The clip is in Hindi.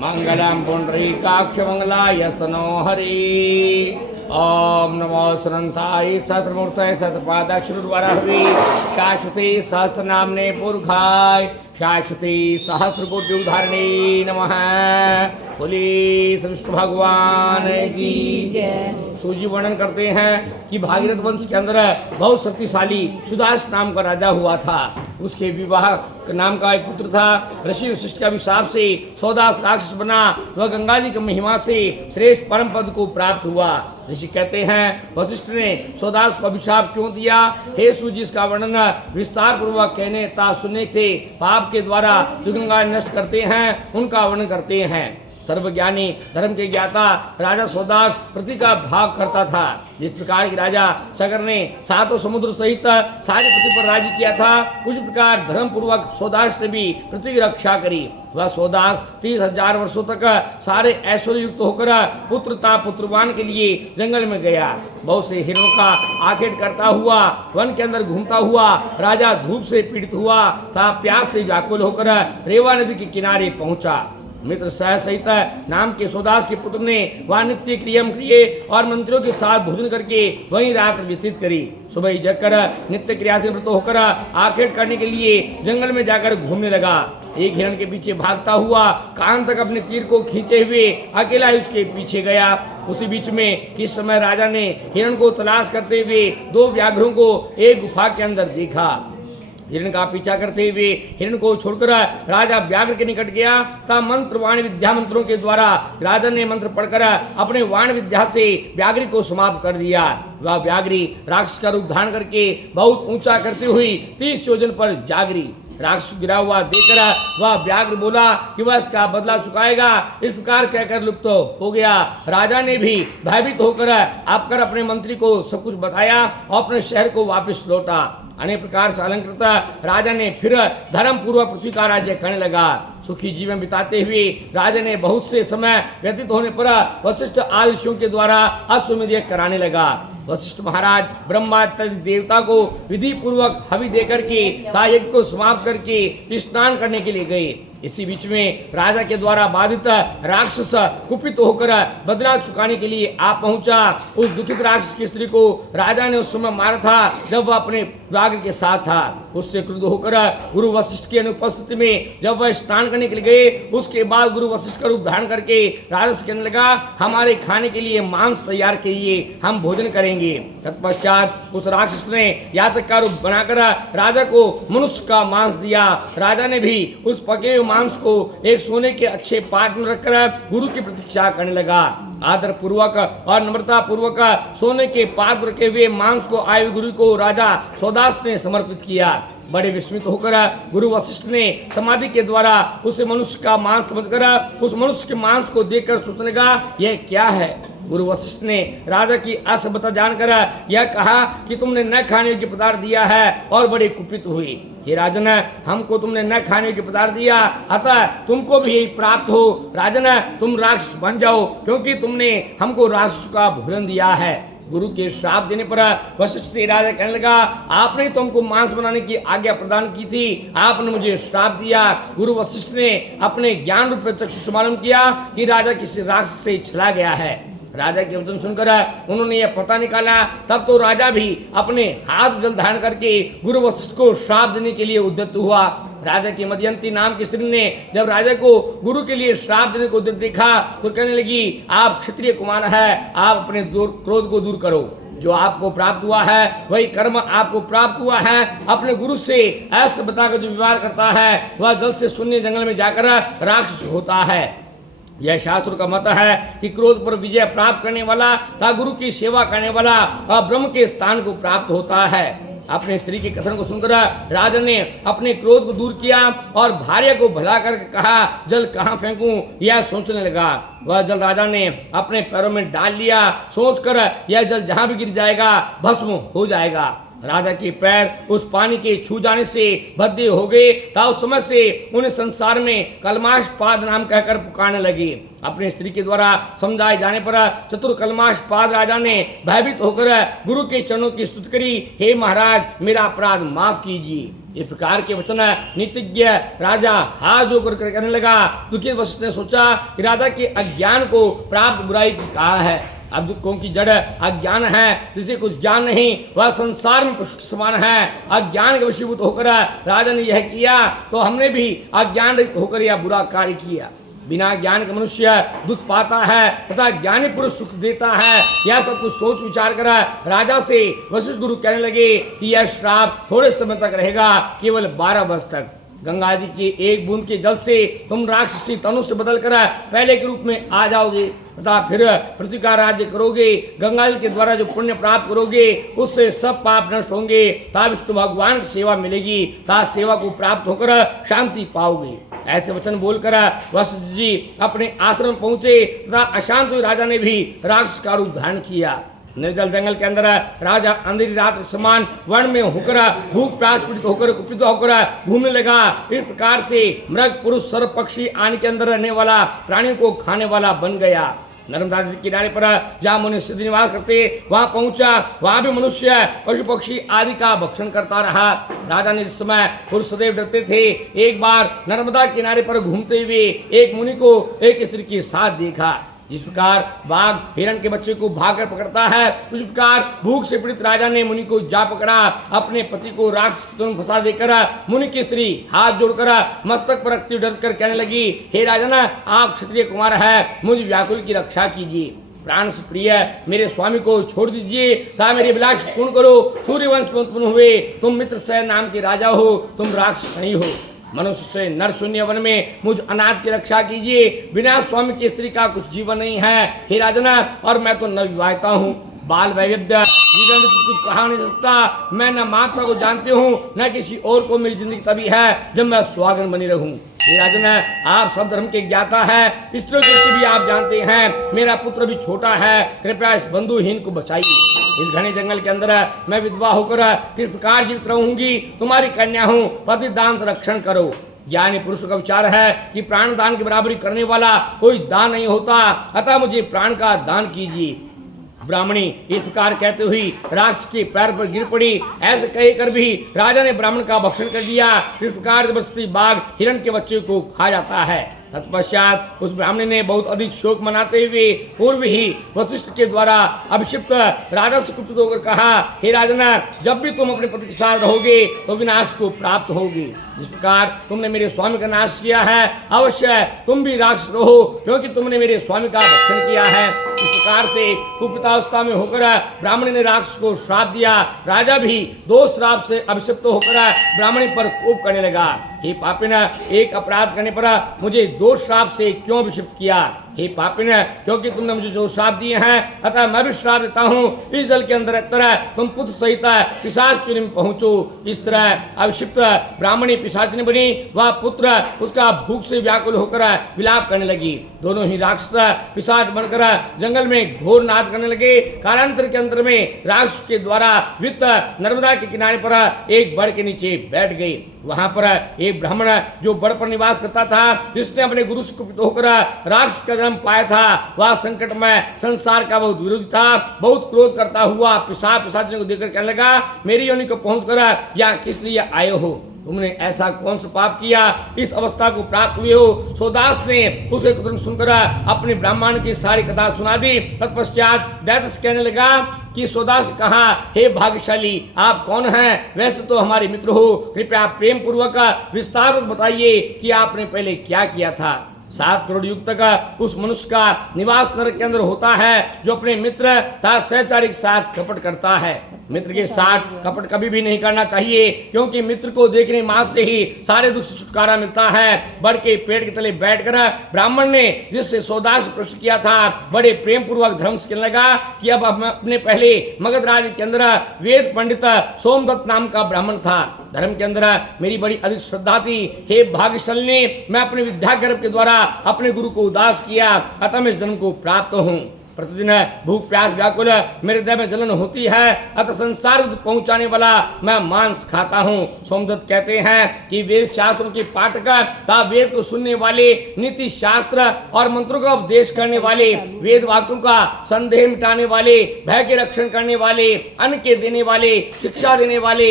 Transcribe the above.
मंगलम पुंडरीकाक्षमंगलाय स्तनो हरि। ओम नमो सुनंताय सहस्रमूर्तये शतपादाक्षरद्वाराहवे शाश्वते सहस्रनाम्ने पुरुषाय शाश्वते सहस्रकोटि उद्धारणे नमः। बोले श्री विष्णु भगवान की जय। सूजी वर्णन करते हैं कि भागीरथ वंश के अंदर बहुत शक्तिशाली सुदास नाम का राजा हुआ था। उसके विवाह नाम का एक पुत्र था। ऋषि वशिष्ठ के अभिशाप से सौदास राक्षस बना। वह गंगा जी की महिमा से श्रेष्ठ परम पद को प्राप्त हुआ। ऋषि कहते हैं वशिष्ठ ने सौदास को अभिशाप क्यों दिया? हे सूजी, इसका वर्णन विस्तार पूर्वक कहने ता सुनने से पाप के द्वारा जो गंगा नष्ट करते हैं उनका वर्णन करते हैं। सर्वज्ञानी धर्म के ज्ञाता राजा सौदास पृथ्वी का भाग करता था। जिस प्रकार की राजा सगर ने सातों समुद्र सहित सारी पृथ्वी पर राज्य किया था, उस प्रकार धर्म पूर्वक सौदास ने भी पृथ्वी की रक्षा करी। वह सौदास 30,000 वर्षों तक सारे ऐश्वर्य युक्त होकर पुत्रवान के लिए जंगल में गया। बहुत से हिरणों का आखेट करता हुआ वन के अंदर घूमता हुआ राजा धूप से पीड़ित हुआ था। प्यास से व्याकुल होकर रेवा नदी के किनारे पहुंचा। मित्र सह सहित नाम के सौदास के पुत्र ने वह नित्य क्रियम किए और मंत्रियों के साथ भोजन करके वहीं रात व्यतीत करी। सुबह जगकर नित्य क्रिया से व्रत होकर आखेट करने के लिए जंगल में जाकर घूमने लगा। एक हिरण के पीछे भागता हुआ कान तक अपने तीर को खींचे हुए अकेला उसके पीछे गया। उसी बीच में किस समय राजा ने हिरण को तलाश करते हुए दो व्याघ्रों को एक गुफा के अंदर देखा। हिरण का पीछा करते हुए हिरण को छोड़कर राजा व्याघ्र के निकट गया। तब मंत्र वाणी विद्या मंत्रों के द्वारा राजा ने मंत्र पढ़कर अपने वाणी विद्या से व्याघ्र को समाप्त कर दिया। वह व्याघ्री राक्षस का रूप धारण करके बहुत ऊंचा करती हुई 30 योजन पर जागरी। राक्षस गिरा हुआ देखकर वह व्याघ्र बोला कि वह इसका बदला चुकाएगा। इस प्रकार कहकर लुप्त हो गया। राजा ने भी भयभीत होकर आकर अपने मंत्री को सब कुछ बताया और अपने शहर को वापस लौटा। अनेक प्रकार से अलंकृत राजा ने फिर धर्म पूर्वक पृथ्वी का राज्य करने लगा। सुखी जीवन बिताते हुए राजा ने बहुत से समय व्यतीत होने पर वशिष्ठ आदि ऋषियों के द्वारा अश्वमेध यज्ञ कराने लगा। वशिष्ठ महाराज ब्रह्मा देवता को विधि पूर्वक हवि देकर के यज्ञ को समाप्त करके स्नान करने के लिए गए। इसी बीच में राजा के द्वारा बाधित राक्षस कुपित होकर बदला चुकाने के लिए आ पहुंचा। उस दुखित राक्षस की स्त्री को राजा ने उस समय मारा था जब वह अपने व्याघ्र के साथ था। उससे क्रुद्ध होकर गुरु वशिष्ठ की अनुपस्थिति में जब वह स्नान करने के लिए गए, उसके बाद गुरु वशिष्ठ का रूप धारण करके राजा से कहने लगा, हमारे खाने के लिए मांस तैयार कीजिए, हम भोजन करेंगे। तत्पश्चात उस राक्षस ने याचक का रूप बनाकर राजा को मनुष्य का मांस दिया। राजा ने भी उस पके मांस को एक सोने के अच्छे पात्र में रखकर गुरु की प्रतीक्षा करने लगा। आदर पूर्वक और नम्रता पूर्वक सोने के पात्र रखे हुए मांस को आए गुरु को राजा सौदास ने समर्पित किया। बड़े विस्मित होकर गुरु वशिष्ठ ने समाधि के द्वारा उसे मनुष्य का मांस समझकर उस मनुष्य के मांस को देखकर सोचने लगा, यह क्या है? गुरु वशिष्ठ ने राजा की असभ्यता जानकर यह कहा कि तुमने न खाने योग्य पदार्थ दिया है और बड़े कुपित हुए। हे राजन, हमको तुमने न खाने योग्य पदार्थ दिया, अतः तुमको भी यही प्राप्त हो। राजन, तुम राक्षस बन जाओ, क्योंकि तुमने हमको राक्षस का भोजन दिया है। गुरु के श्राप देने पर वशिष्ठ से राजा कहने लगा, आपने तो हमको मांस बनाने की आज्ञा प्रदान की थी, आपने मुझे श्राप दिया। गुरु वशिष्ठ ने अपने ज्ञान रूप चक्षु से मालूम किया कि राजा किसी राक्षस से छला गया है। राजा के वचन सुनकर उन्होंने यह पता निकाला। तब तो राजा भी अपने हाथ जल धारण करके गुरु वशिष्ठ को श्राप देने के लिए उद्यत हुआ। राजा की मदयंती नाम की स्त्री ने जब राजा को गुरु के लिए श्राप देने को देखा तो कहने लगी, आप क्षत्रिय कुमार है, आप अपने क्रोध को दूर करो। जो आपको प्राप्त हुआ है वही कर्म आपको प्राप्त हुआ है। अपने गुरु से ऐसे बताकर जो व्यवहार करता है वह जल से शून्य जंगल में जाकर राक्षस होता है। यह शास्त्र का मत है कि क्रोध पर विजय प्राप्त करने वाला तथा गुरु की सेवा करने वाला और ब्रह्म के स्थान को प्राप्त होता है। अपने स्त्री के कथन को सुनकर राजा ने अपने क्रोध को दूर किया और भार्या को भला करके कहा, जल कहाँ फेंकूं? यह सोचने लगा। वह जल राजा ने अपने पैरों में डाल लिया, सोचकर यह जल जहां भी गिर जाएगा भस्म हो जाएगा। राजा के पैर उस पानी के छू जाने से भद्दे हो गए था। उस समय से उन्हें संसार में कलमाशपाद नाम कहकर पुकारने लगे। अपने स्त्री के द्वारा समझाए जाने पर चतुर कलमाशपाद राजा ने भयभीत होकर गुरु के चरणों की स्तुति करी, हे महाराज, मेरा अपराध माफ कीजिए। इस प्रकार के वचन नीतिज्ञ राजा हाथ जोड़ कर कहने लगा। दुखी वशिष्ठ ने सोचा कि राजा के अज्ञान को प्राप्त बुराई की कहा है। अब दुखों की जड़ अज्ञान है, जिसे कुछ ज्ञान नहीं वह संसार में पशु समान है। अज्ञान के वशीभूत होकर राजा ने यह किया तो हमने भी अज्ञान रहित होकर यह बुरा कार्य किया। बिना ज्ञान के मनुष्य दुख पाता है तथा ज्ञानी पुरुष सुख देता है। यह सब कुछ सोच विचार कर राजा से वशिष्ठ गुरु कहने लगे कि यह श्राप थोड़े समय तक रहेगा, केवल 12 वर्ष तक। गंगा जी की एक बूंद के जल से तुम राक्षसी तनु से बदल कर पहले के रूप में आ जाओगे तथा फिर पृथ्वी का राज्य करोगे। गंगा जी के द्वारा जो पुण्य प्राप्त करोगे उससे सब पाप नष्ट होंगे, तब विष्णु भगवान की सेवा मिलेगी, तथा सेवा को प्राप्त होकर शांति पाओगे। ऐसे वचन बोलकर वशिष्ठ जी अपने आश्रम पहुंचे तथा अशांत हुए राजा ने भी राक्षस का रूप धारण किया। निर्जल जंगल के अंदर राजा अंधेरी रात के समान वन में होकर भूख प्यास पीड़ित होकर कुपित होकर घूमने लगा। इस प्रकार से मृग पुरुष सर्व पक्षी आने के अंदर रहने वाला प्राणियों को खाने वाला बन गया। नर्मदा नदी के किनारे पर जहाँ मुनि सिद्ध निवास करते वहां पहुंचा। वहां भी मनुष्य पशु पक्षी आदि का भक्षण करता रहा। राजा ने इस समय पुरुष सदैव डरते थे। एक बार नर्मदा किनारे पर घूमते हुए एक मुनि को एक स्त्री के साथ देखा। जिस प्रकार बाघ हिरण के बच्चे को भागकर पकड़ता है, उस प्रकार भूख से पीड़ित राजा ने मुनि को जा पकड़ा। अपने पति को राक्षस में फंसा देकर मुनि की स्त्री हाथ जोड़कर मस्तक पर रखती डर कर कहने लगी, हे राजन, आप क्षत्रिय कुमार है, मुझ व्याकुल की रक्षा कीजिए। प्राण से प्रिय मेरे स्वामी को छोड़ दीजिए, ता मेरी अभिलाष पूर्ण करो। सूर्यवंश में उत्पन्न हुए तुम मित्रसेन नाम के राजा हो, तुम राक्षस नहीं हो। मनुष्य से नर शून्य वन में मुझ अनाथ की रक्षा कीजिए। बिना स्वामी की स्त्री का कुछ जीवन नहीं है, हे राजन, और मैं तो न विवाहिता हूँ। बाल वैविध्य जीवन में कुछ कहा नहीं सकता। मैं न माता को जानती हूँ न किसी और को। मेरी जिंदगी तभी है जब मैं सुहागन बनी रहूँ। हे राजन, आप सब धर्म के ज्ञाता है, स्त्रियों की भी आप जानते हैं। मेरा पुत्र भी छोटा है, कृपया इस बंधुहीन को बचाइए। इस घने जंगल के अंदर मैं विधवा होकर किस प्रकार जीवित रहूंगी? तुम्हारी कन्या हूँ, पति दान से रक्षण करो। ज्ञानी पुरुष का विचार है कि प्राण दान की बराबरी करने वाला कोई दान नहीं होता, अतः मुझे प्राण का दान कीजिए। ब्राह्मणी इस प्रकार कहते हुए राक्षस के पैर पर गिर पड़ी। ऐसे कहकर भी राजा ने ब्राह्मण का भक्षण कर दिया। इस प्रकार जबरदस्ती बाघ हिरण के बच्चे को खा जाता है। तत्पश्चात उस ब्राह्मण ने बहुत अधिक शोक मनाते हुए पूर्व ही वशिष्ठ के द्वारा अभिषिक्त राजा से कुपित होकर कहा, हे राजन, जब भी तुम अपने पति के साथ रहोगे तो विनाश को प्राप्त होगी। जिस प्रकार तुमने मेरे स्वामी का नाश किया है, अवश्य तुम भी राक्षस रहो, क्योंकि तुमने मेरे स्वामी का भक्षण किया है। इस प्रकार से कुपितावस्था में होकर ब्राह्मण ने राक्षस को श्राप दिया। राजा भी 2 श्राप से अभिषिक्त होकर ब्राह्मणी पर कोप करने लगा। हे पापिन, एक अपराध करने पर मुझे 2 श्राप से क्यों अभिषिक्त किया? हे पापिन, क्योंकि तुमने मुझे जो श्राप दिए हैं, अतः मैं भी श्राप देता हूँ। इस जल के अंदर तरह तुम पुत्र सहित पिशाचपुरी में पहुंचो। इस तरह अभिषिक्त ब्राह्मणी पिशाचिनी बनी। वह पुत्र उसका भूख से व्याकुल होकर विलाप करने लगी। दोनों ही राक्षस पिशाच बनकर जंगल में घोर नाद करने लगे। कालांतर के अंतर में राक्षस के द्वारा वित्त नर्मदा के किनारे पर एक बड़ के नीचे बैठ गई। वहां पर एक ब्राह्मण जो बड़ पर निवास करता था, जिसने अपने गुरु से कुपित होकर राक्षस का जन्म पाया था, वह संकट में संसार का बहुत विरोधी था। बहुत क्रोध करता हुआ पिशाचिनी को देखकर कहने लगा, मेरी योनि को पहुंचकर यहाँ किस लिए आए हो? तुमने ऐसा कौन सा पाप किया इस अवस्था को प्राप्त हुए हो? सोदास ने उसके कथन सुनकर अपने ब्राह्मण की सारी कथा सुना दी। तत्पश्चात दैत्य कहने लगा कि सोदास कहा, हे भाग्यशाली, आप कौन हैं? वैसे तो हमारे मित्र हो, कृपया प्रेम पूर्वक विस्तार बताइए कि आपने पहले क्या किया था। 7 करोड़ युग तक उस मनुष्य का निवास नरक के अंदर होता है जो अपने मित्र तथा सहचारी के साथ कपट करता है। मित्र के साथ कपट कभी भी नहीं करना चाहिए, क्योंकि मित्र को देखने मात्र से ही सारे दुख से छुटकारा मिलता है। बड़ के पेड़ के तले बैठकर ब्राह्मण ने जिससे सोदास प्रश्न किया था, बड़े प्रेम पूर्वक धर्म से कहने लगा कि अब हम अपने पहले मगध राज्य के अंदर वेद पंडित सोमदत्त नाम का ब्राह्मण था। धर्म के अंदर मेरी बड़ी अधिक श्रद्धा थी। हे भाग्यशालिनी, मैं अपने विद्या गर्भ के द्वारा अपने गुरु को उदास किया, अतः मैं इस जन्म को प्राप्त हूँ। प्रतिदिन भूख प्यास व्याकुल मेरे हृदय में जलन होती है, अतः संसार को पहुंचाने वाला मैं मांस खाता हूँ। सोमदत्त कहते हैं कि वेद शास्त्रों के पाठक तथा वेद को सुनने वाले, नीति शास्त्र और मंत्रों का उपदेश करने वाले, वेद वाक्यों का संदेह मिटाने वाले, भय के रक्षण करने वाले, अन्न के देने वाले, शिक्षा देने वाले,